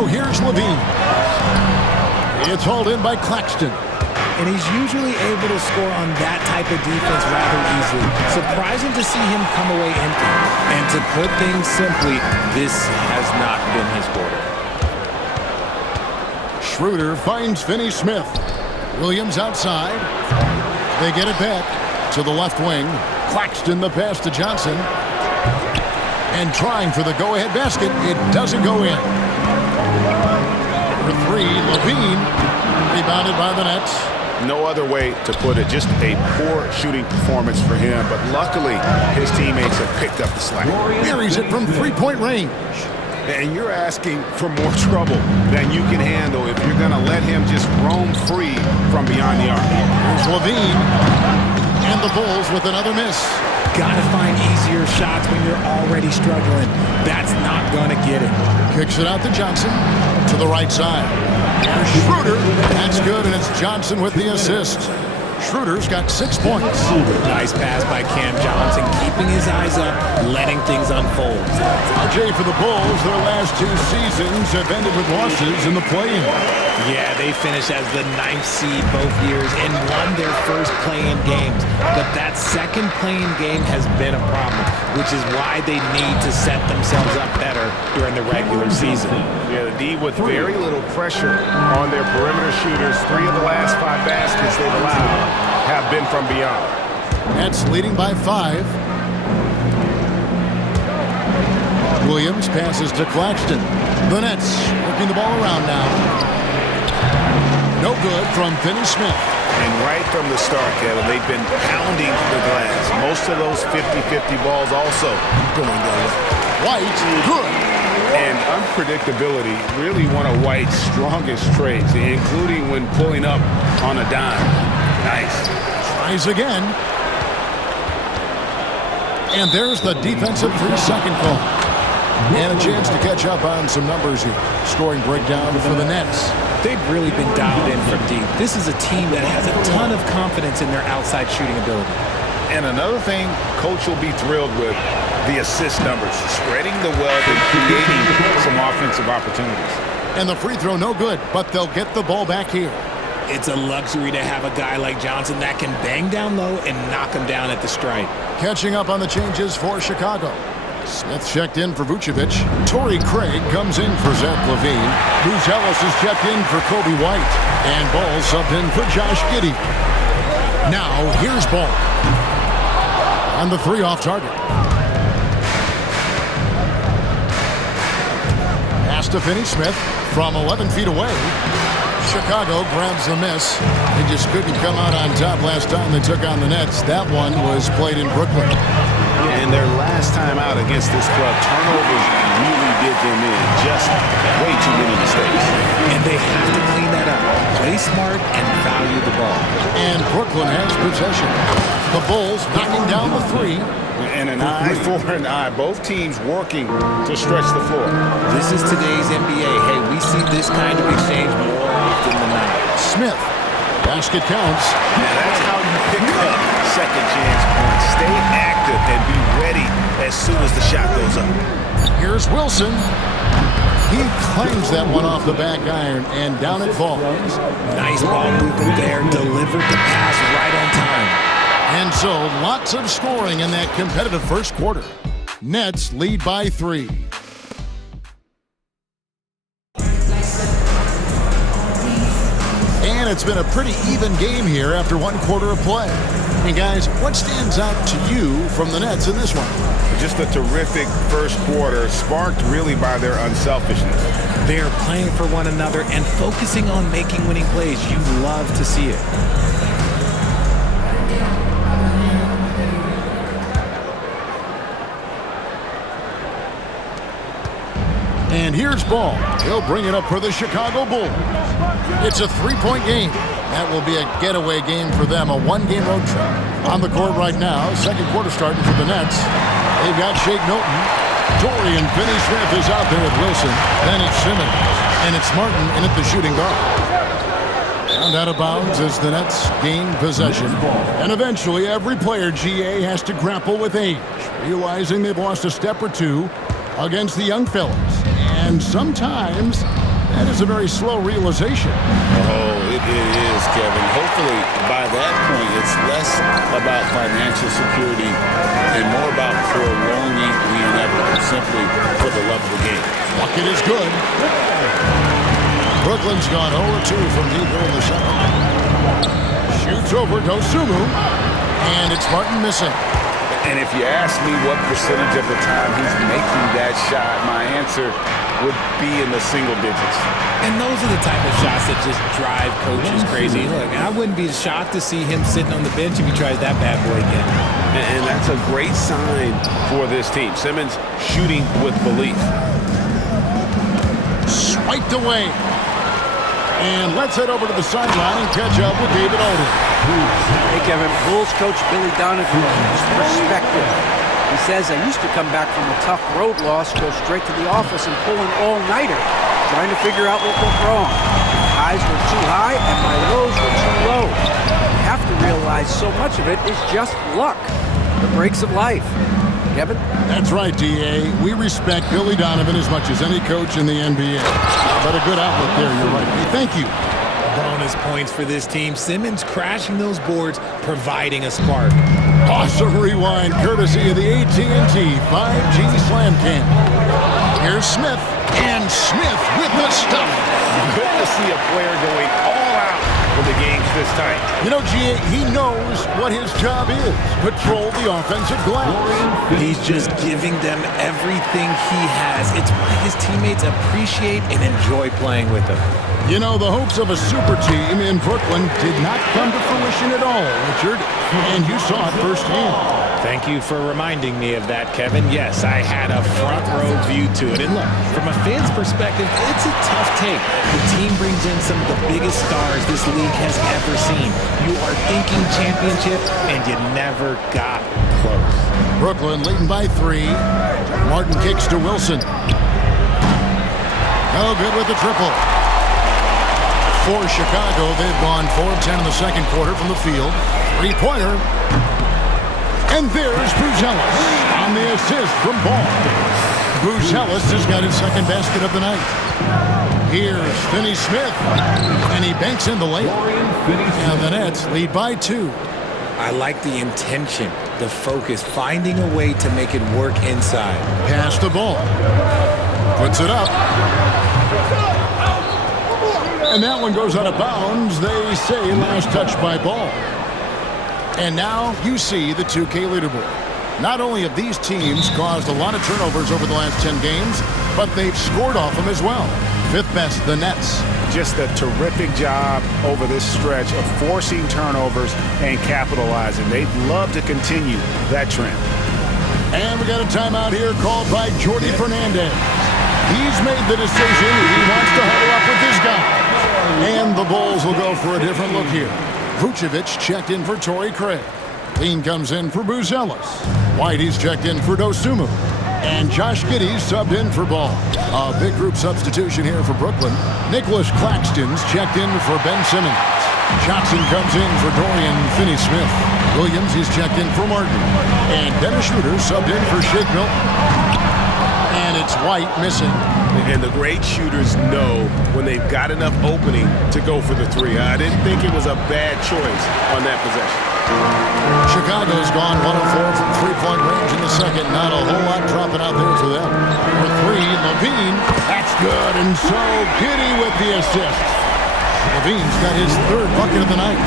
Now here's Levine. It's hauled in by Claxton. And he's usually able to score on that type of defense rather easily. Surprising to see him come away empty. And to put things simply, this has not been his quarter. Schroeder finds Finney Smith. Williams outside. They get it back to the left wing. Claxton the pass to Johnson. And trying for the go-ahead basket. It doesn't go in. For three, Levine. Rebounded by the Nets. No other way to put it. Just a poor shooting performance for him. But luckily, his teammates have picked up the slack. Buries it from three-point range. And you're asking for more trouble than you can handle if you're going to let him just roam free from beyond the arc. Here's Levine. And the Bulls with another miss. Gotta find easier shots when you're already struggling. That's not gonna get it. Kicks it out to Johnson. To the right side. Here's Schroeder. That's good, and it's Johnson with the assist. Schroeder's got 6 points. Nice pass by Cam Johnson, keeping his eyes up, letting things unfold. RJ for the Bulls, their last 2 seasons have ended with losses in the play-in. Yeah, they finished as the 9th seed both years and won their first play-in games. But that second play-in game has been a problem, which is why they need to set themselves up better during the regular season. Yeah, the D with very little pressure on their perimeter shooters. 3 of the last 5 baskets they've allowed have been from beyond. Nets leading by 5. Williams passes to Claxton. The Nets working the ball around now. No good from Finney Smith. And right from the start, Kevin, they've been pounding the glass. Most of those 50-50 balls also going their way. White, good. And unpredictability, really one of White's strongest traits, including when pulling up on a dime. Nice. Tries again. And there's the defensive 3-second call. And a chance to catch up on some numbers here. Scoring breakdown for the Nets. They've really been dialed in from deep. This is a team that has a ton of confidence in their outside shooting ability. And another thing Coach will be thrilled with, the assist numbers. Spreading the wealth and creating some offensive opportunities. And the free throw no good, but they'll get the ball back here. It's a luxury to have a guy like Johnson that can bang down low and knock him down at the stripe. Catching up on the changes for Chicago. Smith checked in for Vucevic. Torrey Craig comes in for Zach LaVine. Bruce Ellis is checked in for Kobe White. And Ball subbed in for Josh Giddey. Now, here's Ball. On the 3 off target. Pass to Finney Smith from 11 feet away. Chicago grabs the miss. They just couldn't come out on top last time they took on the Nets. That one was played in Brooklyn. And their last time out against this club, turnovers really did them in. Just way too many mistakes. And they have to clean that up. Play smart and value the ball. And Brooklyn has possession. The Bulls knocking down the 3. And an eye for an eye. Both teams working to stretch the floor. This is today's NBA. Hey, we see this kind of exchange more often than not. Smith. Basket counts. Now that's how you pick up second chance points. Stay active and be ready as soon as the shot goes up. Here's Wilson. He claims that one off the back iron, and down it falls. Nice ball movement there. Delivered the pass right on time. And so, lots of scoring in that competitive first quarter. Nets lead by 3. And it's been a pretty even game here after 1 quarter of play. And guys, what stands out to you from the Nets in this one? Just a terrific first quarter, sparked really by their unselfishness. They're playing for one another and focusing on making winning plays. You love to see it. And here's Ball. He'll bring it up for the Chicago Bulls. It's a 3-point game. That will be a getaway game for them, a 1-game road trip. On the court right now, second quarter starting for the Nets. They've got Shake Milton. Dorian Finney-Smith is out there with Wilson. Then it's Simmons. And it's Martin in at the shooting guard. And out of bounds as the Nets gain possession. And eventually, every player, GA, has to grapple with age, realizing they've lost a step or two against the young fellas. And sometimes That is a very slow realization. Oh, it is, Kevin. Hopefully, by that point, it's less about financial security and more about prolonging the inevitable, simply for the love of the game. Bucket is good. Brooklyn's gone 0-2 from deep here in the second. Shoots over Dosunmu, and it's Martin missing. And if you ask me what percentage of the time he's making that shot, my answer would be in the single digits. And those are the type of shots that just drive coaches crazy. Look, I wouldn't be shocked to see him sitting on the bench if he tries that bad boy again. And that's a great sign for this team. Simmons shooting with belief. Swiped away. And let's head over to the sideline and catch up with David Alden. Hey, Kevin. Bulls coach Billy Donovan, his perspective. He says, I used to come back from a tough road loss, go straight to the office and pull an all-nighter, trying to figure out what went wrong. My highs were too high and my lows were too low. You have to realize so much of it is just luck, the breaks of life. Kevin? That's right, D.A. We respect Billy Donovan as much as any coach in the NBA. But a good outlook there, you're right. Hey, thank you. Bonus points for this team. Simmons crashing those boards, providing a spark. Awesome rewind, courtesy of the AT&T 5G Slam Cam. Here's Smith, and Smith with the stuff. Good to see a player going all out when the game's this tight. You know, G.A., he knows what his job is. Patrol the offensive glass. He's just giving them everything he has. It's why his teammates appreciate and enjoy playing with him. You know, the hopes of a super team in Brooklyn did not come to fruition at all, Richard. And you saw it firsthand. Thank you for reminding me of that, Kevin. Yes, I had a front row view to it. And look, from a fan's perspective, it's a tough take. The team brings in some of the biggest stars this league has ever seen. You are thinking championship, and you never got close. Brooklyn leading by 3. Martin kicks to Wilson. No good with the triple. For Chicago, they've gone 4 of 10 in the second quarter from the field. Three-pointer. And there's Buzelis on the assist from Ball. Buzelis has got his second basket of the night. Here's Finney Smith, and he banks in the layup. And the Nets lead by 2. I like the intention, the focus, finding a way to make it work inside. Pass the ball. Puts it up. And that one goes out of bounds. They say last touch by Ball. And now you see the 2K leaderboard. Not only have these teams caused a lot of turnovers over the last 10 games, but they've scored off them as well. 5th best, the Nets. Just a terrific job over this stretch of forcing turnovers and capitalizing. They'd love to continue that trend. And we got a timeout here called by Jordi Fernandez. He's made the decision. He wants to huddle up with his guys. And the Bulls will go for a different look here. Vucevic checked in for Torrey Craig. Lean comes in for Buzelis. Whitey's checked in for Dosunmu. And Josh Giddey subbed in for Ball. A big group substitution here for Brooklyn. Nicholas Claxton's checked in for Ben Simmons. Johnson comes in for Dorian Finney-Smith. Williams is checked in for Martin. And Dennis Schroeder subbed in for Shake Milton. And it's White missing. And the great shooters know when they've got enough opening to go for the 3. I didn't think it was a bad choice on that possession. Chicago's gone 1 of 4 from three-point range in the second. Not a whole lot dropping out there for them. For 3, Levine. That's good. And so Giddey with the assist. Levine's got his 3rd bucket of the night.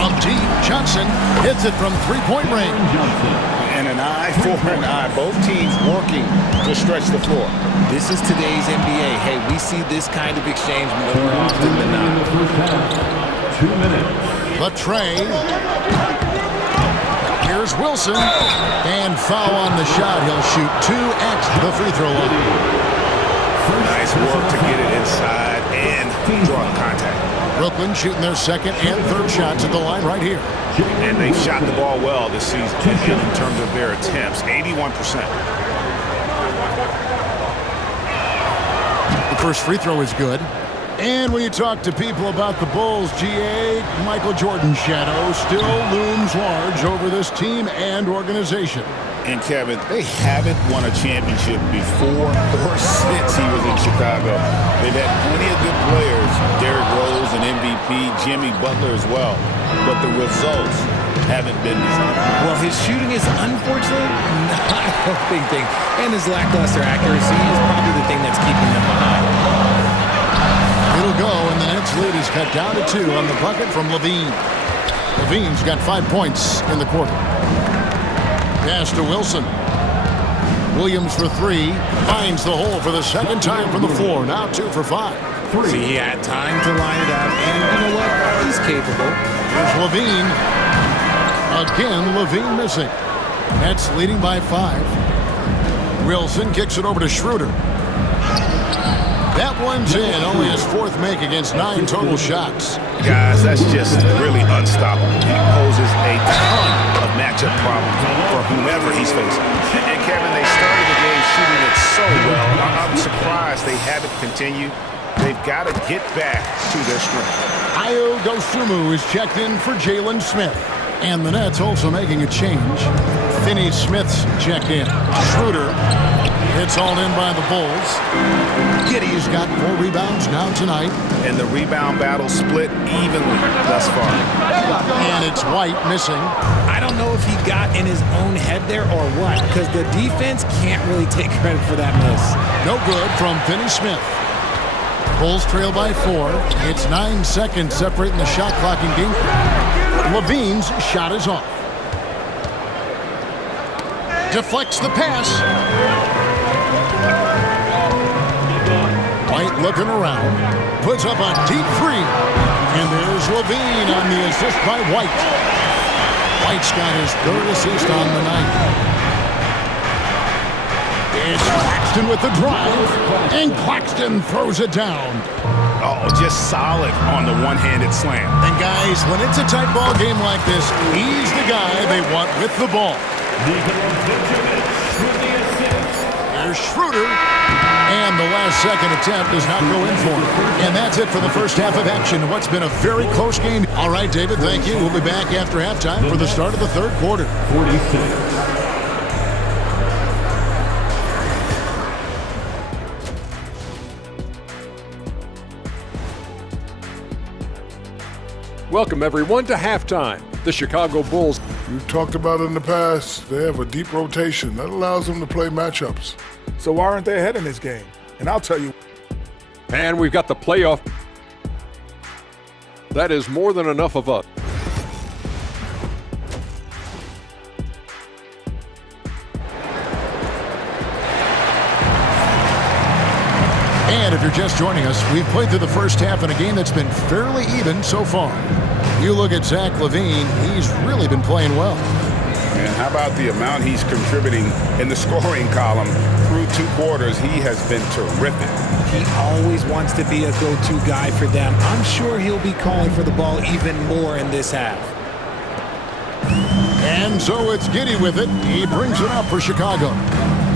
From deep, Johnson hits it from three-point range. And an eye for an eye. Both teams working to stretch the floor. This is today's NBA. Hey, we see this kind of exchange more often than not. 2 minutes. Latrey. Here's Wilson. And foul on the shot. He'll shoot 2 at the free throw line. Nice work to get it inside and draw contact. Brooklyn shooting their 2nd and 3rd shots at the line right here. And they've shot the ball well this season in terms of their attempts. 81%. The first free throw is good. And when you talk to people about the Bulls, GA, Michael Jordan's shadow still looms large over this team and organization. And Kevin, they haven't won a championship before or since he was in Chicago. They've had plenty of good players, Derrick Rose, an MVP, Jimmy Butler as well, but the results haven't been there. Well, his shooting is unfortunately not a big thing, and his lackluster accuracy is probably the thing that's keeping them behind. It'll go, and the Nets lead is cut down to 2 on the bucket from LaVine. LaVine's got 5 points in the quarter. Pass to Wilson. Williams for 3. Finds the hole for the second time from the floor. Now 2 for 5. See, he had time to line it up, and you know what? He's capable. Here's LaVine. Again, LaVine missing. Nets leading by 5. Wilson kicks it over to Schroeder. That one's in. Only his 4th make against 9 total shots. Guys, that's just really unstoppable. He poses a ton of matchup problems for whomever he's facing. And Kevin, they started the game shooting it so well. I'm surprised they haven't continued. They've got to get back to their strength. Ayo Dosunmu is checked in for Jalen Smith. And the Nets also making a change. Finney Smith's checked in. Schroeder. It's all in by the Bulls. Giddey's got 4 rebounds now tonight. And the rebound battle split evenly thus far. And it's White missing. I don't know if he got in his own head there or what, because the defense can't really take credit for that miss. No good from Finney Smith. Bulls trail by 4. It's 9 seconds separating the shot clock in game. LaVine's shot is off. Deflects the pass. White looking around. Puts up a deep 3. And there's LaVine on the assist by White. White's got his 3rd assist on the night. It's Claxton with the drive. And Claxton throws it down. Oh, just solid on the one-handed slam. And guys, when it's a tight ball game like this, he's the guy they want with the ball. There's Schroeder. And the last second attempt does not go in for him. And that's it for the first half of action. What's been a very close game. All right, David, thank you. We'll be back after halftime for the start of the 3rd quarter. 46. Welcome, everyone, to halftime. The Chicago Bulls. We've talked about it in the past. They have a deep rotation. That allows them to play matchups. So why aren't they ahead in this game? And I'll tell you. And we've got the playoff. That is more than enough of us. And if you're just joining us, we've played through the first half in a game that's been fairly even so far. You look at Zach LaVine, he's really been playing well. And how about the amount he's contributing in the scoring column? Through 2 quarters, he has been terrific. He always wants to be a go-to guy for them. I'm sure he'll be calling for the ball even more in this half. And so it's Giddey with it. He brings it up for Chicago.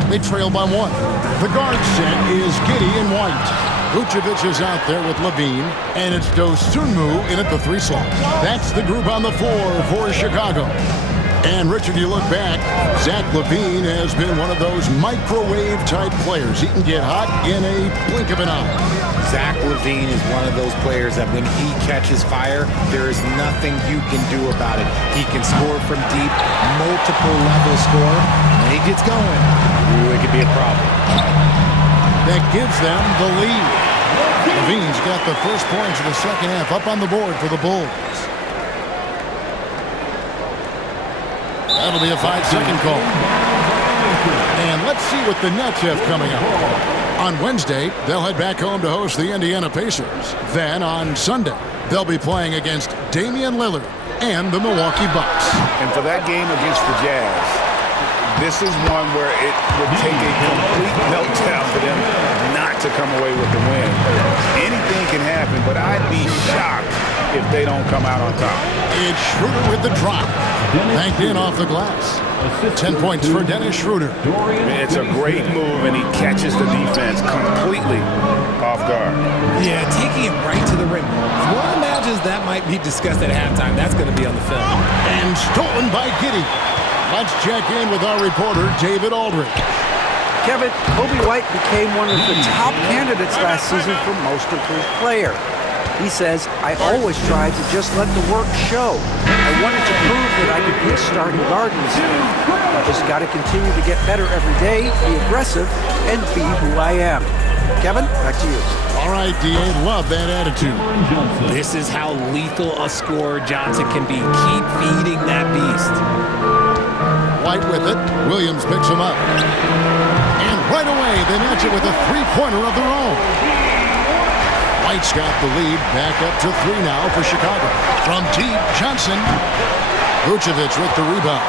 They trail by 1. The guard set is Giddey and White. Vucevic is out there with LaVine, and it's Dosunmu in at the 3 slot. That's the group on the floor for Chicago. And Richard, you look back, Zach LaVine has been one of those microwave-type players. He can get hot in a blink of an eye. Zach LaVine is one of those players that when he catches fire, there is nothing you can do about it. He can score from deep, multiple-level score. When he gets going, it could be a problem. That gives them the lead. LaVine's got the first points of the second half up on the board for the Bulls. That'll be a 5-second call. And let's see what the Nets have coming up. On Wednesday, they'll head back home to host the Indiana Pacers. Then on Sunday, they'll be playing against Damian Lillard and the Milwaukee Bucks. And for that game against the Jazz, this is one where it would take a complete meltdown for them not to come away with the win. Anything can happen, but I'd be shocked if they don't come out on top. It's Schroeder with the drop. Banked in off the glass. 10 points for Dennis Schroeder. It's a great move, and he catches the defense completely off guard. Yeah, taking it right to the rim. One imagines that might be discussed at halftime. That's going to be on the film. And stolen by Giddey. Let's check in with our reporter, David Aldridge. Kevin, Coby White became one of the top candidates last season for Most Improved Player. He says, I always tried to just let the work show. I wanted to prove that I could be a starting guard in this league. I just got to continue to get better every day, be aggressive, and be who I am. Kevin, back to you. All right, D.A., love that attitude. This is how lethal a scorer Johnson can be. Keep feeding that beast. White with it. Williams picks him up. And right away, they match it with a three-pointer of their own. White's got the lead. Back up to 3 now for Chicago. From deep, Johnson. Vucevic with the rebound.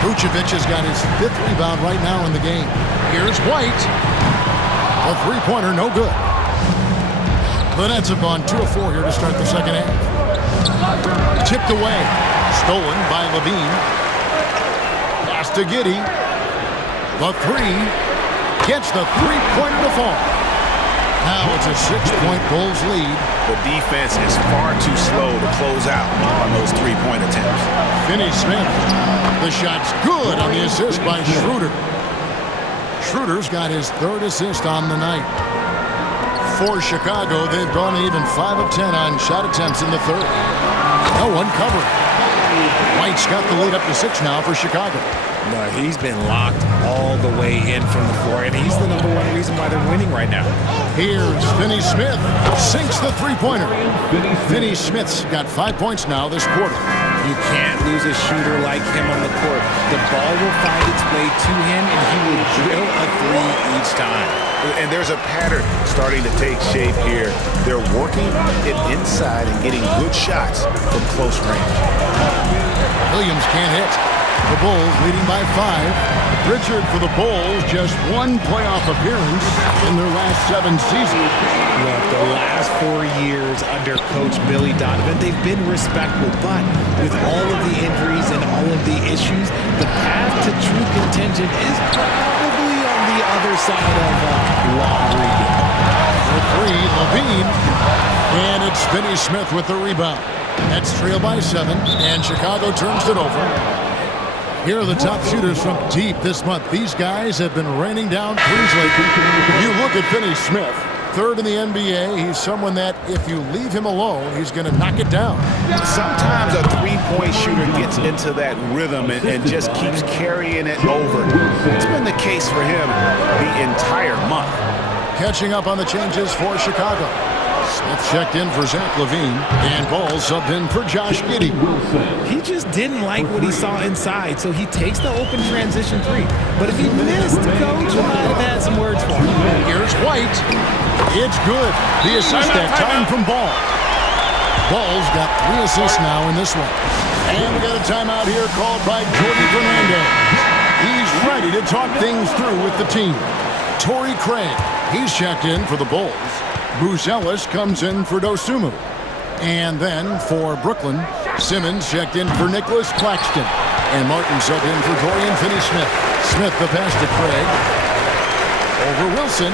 Vucevic has got his 5th rebound right now in the game. Here's White. A three-pointer, no good. The Nets have gone 2 of 4 here to start the second half. Tipped away. Stolen by Levine. Pass to Giddey. The 3. Gets the three-pointer to fall. Now it's a 6-point Bulls lead. The defense is far too slow to close out on those three-point attempts. Finney-Smith. The shot's good on the assist by Schroeder. Schroeder's got his 3rd assist on the night. For Chicago, they've gone even 5 of 10 on shot attempts in the 3rd. No one covered. White's got the lead up to 6 now for Chicago. No, he's been locked all the way in from the floor, and he's the #1 reason why they're winning right now. Here's Finney-Smith. Sinks the three-pointer. Finney-Smith's got 5 points now this quarter. You can't lose a shooter like him on the court. The ball will find its way to him, and he will drill a 3 each time. And there's a pattern starting to take shape here. They're working it inside and getting good shots from close range. Williams can't hit. The Bulls leading by 5. Richard for the Bulls, just 1 playoff appearance in their last 7 seasons. Look, the last 4 years under Coach Billy Donovan, they've been respectable, but with all of the injuries and all of the issues, the path to true contention is probably on the other side of a long rebuild. The 3, Levine, and it's Finney-Smith with the rebound. Nets trail by 7, and Chicago turns it over. Here are the top shooters from deep this month. These guys have been raining down threes lately. You look at Finney-Smith, 3rd in the NBA. He's someone that if you leave him alone, he's going to knock it down. Sometimes a three-point shooter gets into that rhythm and just keeps carrying it over. It's been the case for him the entire month. Catching up on the changes for Chicago. Smith checked in for Zach LaVine, and Ball subbed in for Josh Giddey. He just didn't like what he saw inside, so he takes the open transition 3. But if he missed, Coach might have had some words for him. Here's White. It's good. The assist that time from Ball. Ball's got 3 assists now in this one. And we got a timeout here called by Jordan Fernandez. He's ready to talk things through with the team. Torrey Craig, he's checked in for the Bulls. Bruce Ellis comes in for Dosunmu. And then for Brooklyn, Simmons checked in for Nicholas Claxton. And Martin subbed in for Dorian Finney-Smith. Smith the pass to Craig. Over Wilson.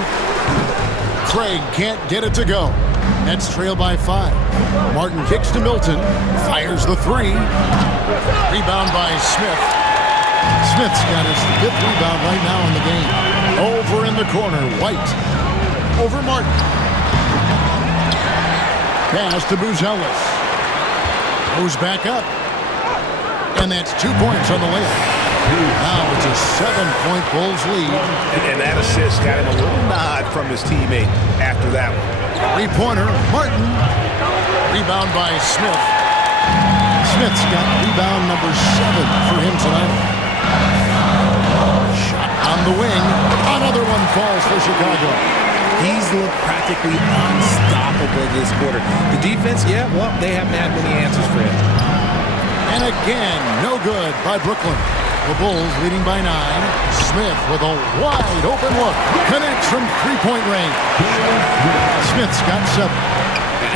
Craig can't get it to go. Nets trail by 5. Martin kicks to Milton. Fires the 3. Rebound by Smith. Smith's got his 5th rebound right now in the game. Over in the corner, White. Over Martin. Pass to Buzelis. Goes back up. And that's 2 points on the layup. Now it's a 7-point Bulls lead. And that assist got him a little nod from his teammate after that one. 3-pointer, Martin. Rebound by Smith. Smith's got rebound number 7 for him tonight. Shot on the wing. Another one falls for Chicago. He's looked practically unstoppable this quarter. The defense, yeah, well, they haven't had many answers for him. And again, no good by Brooklyn. The Bulls leading by 9. Smith with a wide open look. Connects from 3-point range. Smith's got 7.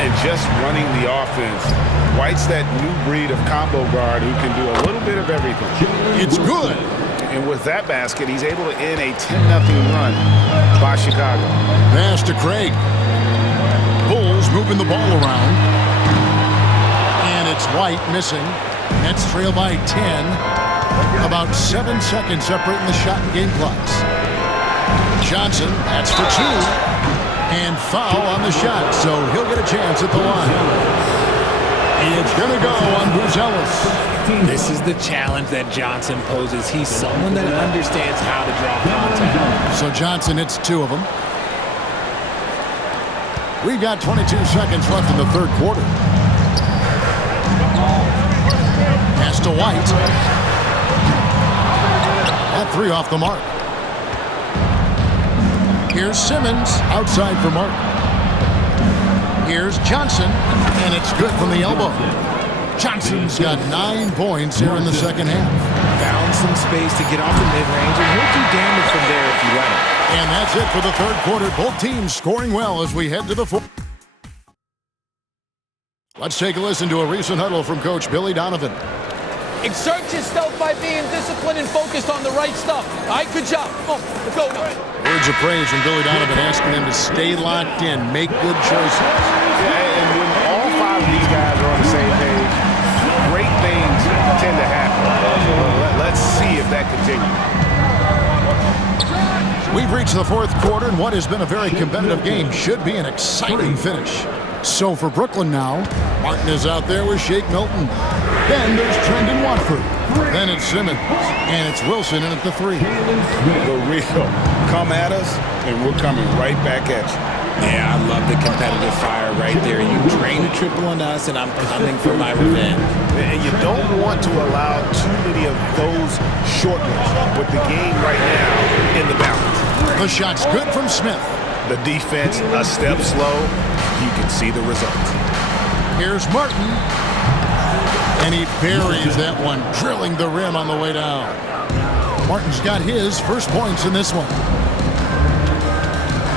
And just running the offense. White's that new breed of combo guard who can do a little bit of everything. It's good. And with that basket, he's able to end a 10-0 run by Chicago. Pass to Craig. Bulls moving the ball around. And it's White missing. Nets trail by 10. About 7 seconds separating the shot and game clocks. Johnson, that's for 2. And foul on the shot, so he'll get a chance at the line. It's going to go on Buzelis. This is the challenge that Johnson poses. He's someone that understands how to draw contact. So Johnson hits 2 of them. We've got 22 seconds left in the third quarter. Pass to White. That 3 off the mark. Here's Simmons outside for Martin. Here's Johnson, and it's good from the elbow. Johnson's got 9 points here in the second half. Found some space to get off the mid-range, and he'll do damage from there if you let him. And that's it for the third quarter. Both teams scoring well as we head to the fourth. Let's take a listen to a recent huddle from Coach Billy Donovan. Exert yourself by being disciplined and focused on the right stuff. All right, good job. Come on, let's go. Words of praise from Billy Donovan asking him to stay locked in, make good choices. Yeah, and when all 5 of these guys are on the same page, great things tend to happen. Let's see if that continues. We've reached the fourth quarter, and what has been a very competitive game should be an exciting finish. So for Brooklyn now, Martin is out there with Shake Milton. Then there's Trendon Watford. Then it's Simmons. And it's Wilson in at the 3. The real. Come at us, and we're coming right back at you. Yeah, I love the competitive fire right there. You drain a triple on us, and I'm coming for my revenge. And you don't want to allow too many of those short ones with the game right now in the balance. The shot's good from Smith. The defense a step slow. You can see the results. Here's Martin. And he buries that one, drilling the rim on the way down. Martin's got his first points in this one.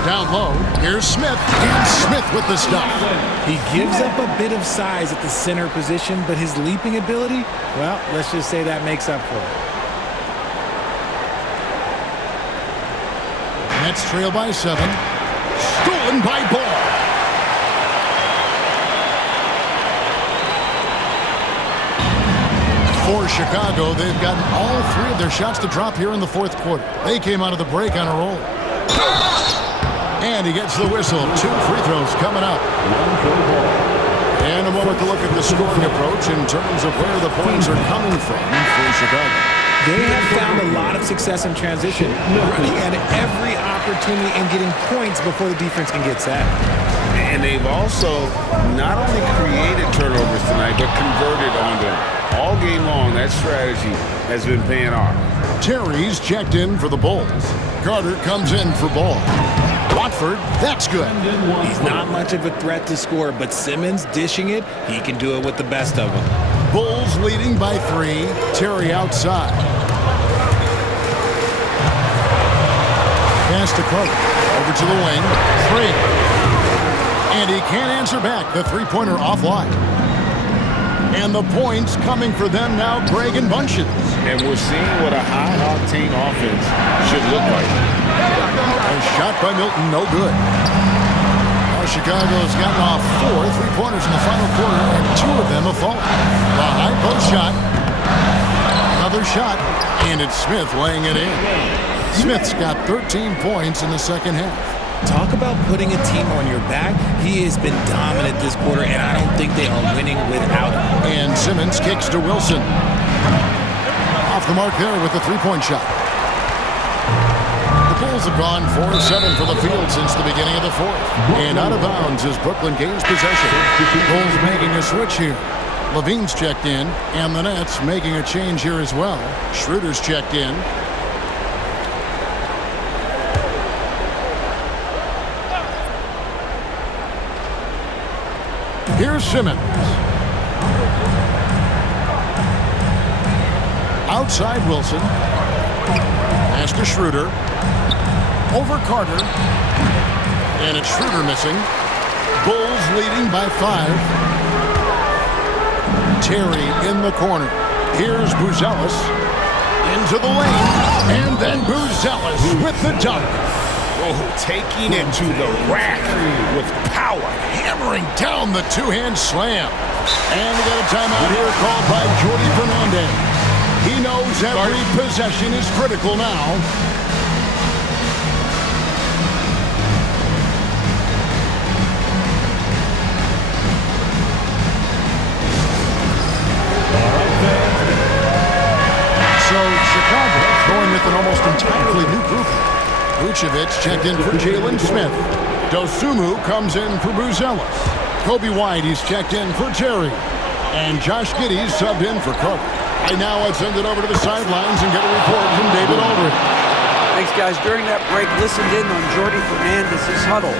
Down low, here's Smith. And Smith with the stop. He gives up a bit of size at the center position, but his leaping ability, well, let's just say that makes up for it. Nets trail by 7. Stolen by Ball. For Chicago, they've gotten all 3 of their shots to drop here in the fourth quarter. They came out of the break on a roll. And he gets the whistle. 2 free throws coming up. And a moment to look at the scoring approach in terms of where the points are coming from for Chicago. They have found a lot of success in transition, running at every opportunity and getting points before the defense can get set. And they've also not only created turnovers tonight, but converted on them. All game long, that strategy has been paying off. Terry's checked in for the Bulls. Carter comes in for Ball. Watford, that's good. He's not much of a threat to score, but Simmons dishing it, he can do it with the best of them. Bulls leading by 3. Terry outside. Pass to Carter. Over to the wing. 3. And he can't answer back. The three-pointer offline. And the points coming for them now, Greg and Bunches. And we're seeing what a high-octane offense should look like. A shot by Milton, no good. Now Chicago's gotten off 4 three-pointers in the final quarter, and 2 of them have fallen. The high post shot. Another shot, and it's Smith laying it in. Smith's got 13 points in the second half. Talk about putting a team on your back. He has been dominant this quarter, and I don't think they are winning without him. And Simmons kicks to Wilson. Off the mark there with the three-point shot. The Bulls have gone 4-7 for the field since the beginning of the fourth. And out of bounds as Brooklyn gains possession. Bulls making a switch here. Levine's checked in, and the Nets making a change here as well. Schroeder's checked in. Here's Simmons. Outside Wilson. Pass to Schroeder. Over Carter. And it's Schroeder missing. Bulls leading by 5. Terry in the corner. Here's Buzelis. Into the lane. And then Buzelis with the dunk. Oh, taking it to the rack with power. Hammering down the two-hand slam. And we got a timeout here called by Jordi Fernandez. He knows knows every possession is critical now. So Chicago going with an almost entirely new group. Vucevic checked in for Jalen Smith. Dosunmu comes in for Buzelis. Kobe White, he's checked in for Jerry. And Josh Giddey's subbed in for Carter. Right now, let's send it over to the sidelines and get a report from David Aldridge. Thanks, guys. During that break, listened in on Jordy Fernandez's huddle.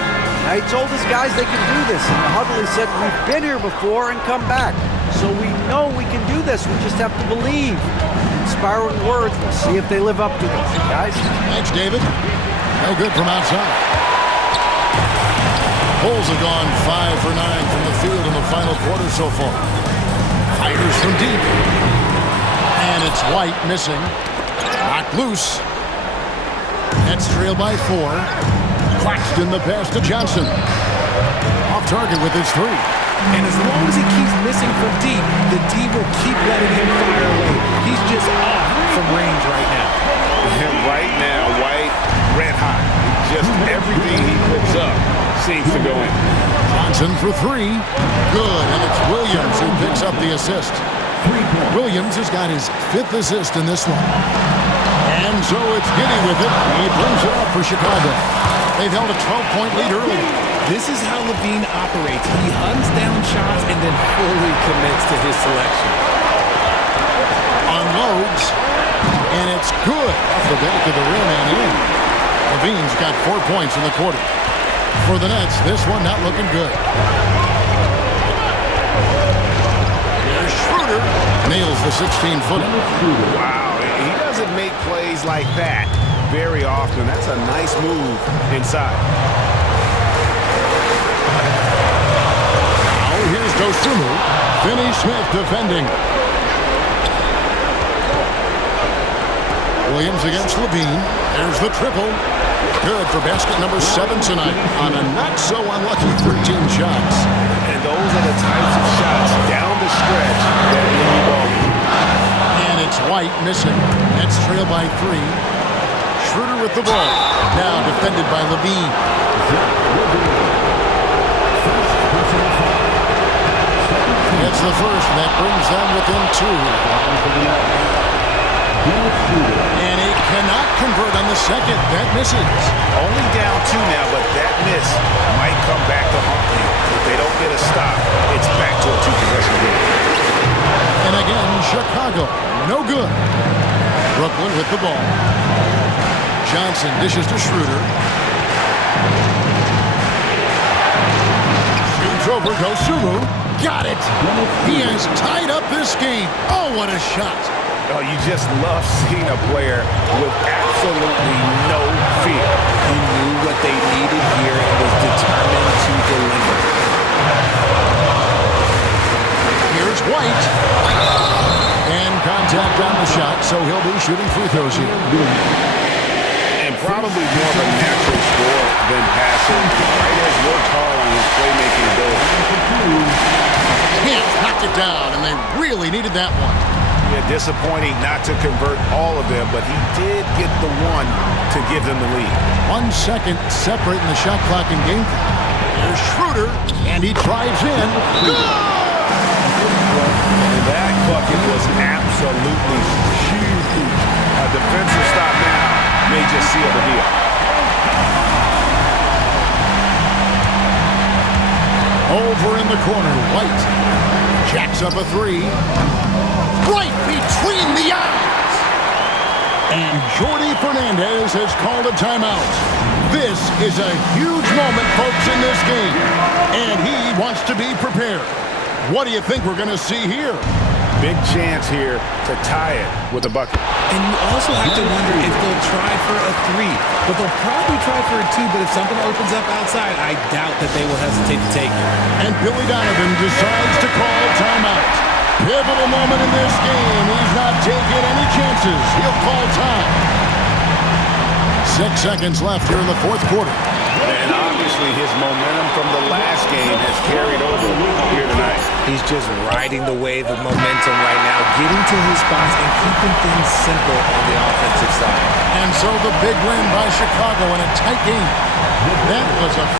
Now, he told his guys they can do this. In the huddle, he said, we've been here before and come back. So we know we can do this. We just have to believe. Inspiring words. We'll see if they live up to them, guys. Thanks, David. No good from outside. Bulls have gone 5 for 9 from the field in the final quarter so far. Fires from deep. And it's White missing. Knocked loose. Nets trail by 4. Claxton the pass to Johnson. Off target with his 3. And as long as he keeps missing from deep, the D will keep letting him fire away. He's just off from range right now. And right now, White red hot. Just everything he puts up seems to go in. Johnson for 3. Good. And it's Williams who picks up the assist. Williams has got his 5th assist in this one. And so it's Giddey with it. He brings it up for Chicago. They've held a 12-point lead early. This is how LaVine operates. He hunts down shots and then fully commits to his selection. Unloads. And it's good off the back of the rim and in. LaVine's got 4 points in the quarter. For the Nets, this one not looking good. Here's Schroeder. Nails the 16-footer. Wow, he doesn't make plays like that very often. That's a nice move inside. Now here's Dosunmu. Finney Smith defending. Williams against LaVine. There's the triple. Good for basket number 7 tonight on a not-so-unlucky 13 shots. And those are the types of shots down the stretch that win you ball. And it's White missing. Nets trail by 3. Schroeder with the ball. Now defended by LaVine. Gets the first, and that brings them within 2. And he cannot convert on the second. That misses. Only down 2 now, but that miss might come back to haunt you. If they don't get a stop, it's back to a 2-possession game. And again, Chicago, no good. Brooklyn with the ball. Johnson dishes to Schroeder. Shoots over Dosunmu. Got it. He has tied up this game. Oh, what a shot. Oh, you just love seeing a player with absolutely no fear. He knew what they needed here and was determined to deliver. Here's White. And contact on the shot, so he'll be shooting free throws here. And probably more of a natural scorer than passing. He has worked hard on his playmaking ability. Can't knock it down, and they really needed that one. Yeah, disappointing not to convert all of them, but he did get the one to give them the lead. 1 second separating the shot clock and game clock. Here's Schroeder, and he drives in. Good! And that bucket was absolutely huge. A defensive stop now may just seal the deal. Over in the corner, White jacks up a 3. Right between the eyes. And Jordy Fernandez has called a timeout. This is a huge moment, folks, in this game. And he wants to be prepared. What do you think we're going to see here? Big chance here to tie it with a bucket. And you also have to wonder if they'll try for a 3. But they'll probably try for a 2, but if something opens up outside, I doubt that they will hesitate to take it. And Billy Donovan decides to call timeout. Pivotal moment in this game. He's not taking any chances. He'll call time. 6 seconds left here in the fourth quarter. And obviously his momentum from the last game has carried over here tonight. He's just riding the wave of momentum right now, getting to his spots and keeping things simple on the offensive side. And so the big win by Chicago in a tight game. That was a